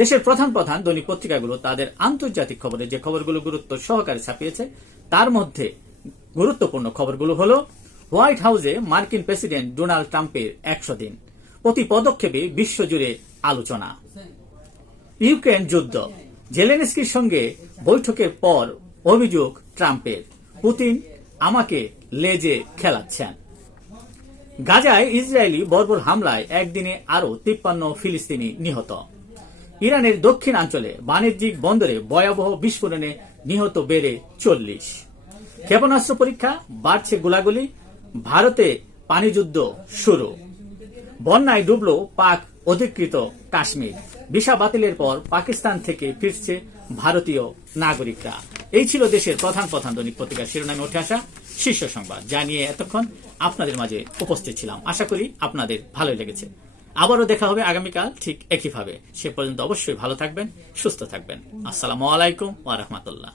দেশের প্রধান প্রধান দৈনিক পত্রিকাগুলো তাদের আন্তর্জাতিক খবরে যে খবরগুলো গুরুত্ব সহকারে ছাপিয়েছে তার মধ্যে গুরুত্বপূর্ণ খবরগুলো হলো হোয়াইট হাউসে মার্কিন প্রেসিডেন্ট ডোনাল্ড ট্রাম্পের 100 দিন, প্রতি পদক্ষেপে বিশ্বজুড়ে আলোচনা। ইউক্রেন যুদ্ধ, জেলেনস্কির সঙ্গে বৈঠকের পর অভিযোগ ট্রাম্পের, পুতিন আমাকে লেজে খেলাচ্ছেন। গাজায় ইসরায়েলি বর্বর হামলায় একদিনে আরো 53 ফিলিস্তিনি নিহত। ইরানের দক্ষিণাঞ্চলে বাণিজ্যিক বন্দরে ভয়াবহ বিস্ফোরণে নিহত বেড়ে 40। ক্ষেপণাস্ত্র পরীক্ষা, বাড়ছে গোলাগুলি, ভারতে পানিযুদ্ধ শুরু। বন্যায় ডুবল পাক অধিকৃত কাশ্মীর, ভিসা বাতিলের পর পাকিস্তান থেকে ফিরছে ভারতীয় নাগরিকরা। এই ছিল দেশের প্রধান প্রধান দৈনিক পত্রিকার শিরোনামে উঠে আসা শীর্ষ সংবাদ, যা নিয়ে এতক্ষণ আপনাদের মাঝে উপস্থিত ছিলাম। আশা করি আপনাদের ভালোই লেগেছে। আবারও দেখা হবে আগামীকাল ঠিক একইভাবে। সে পর্যন্ত অবশ্যই ভালো থাকবেন, সুস্থ থাকবেন। আসসালামু আলাইকুম ওয়া রাহমাতুল্লাহ।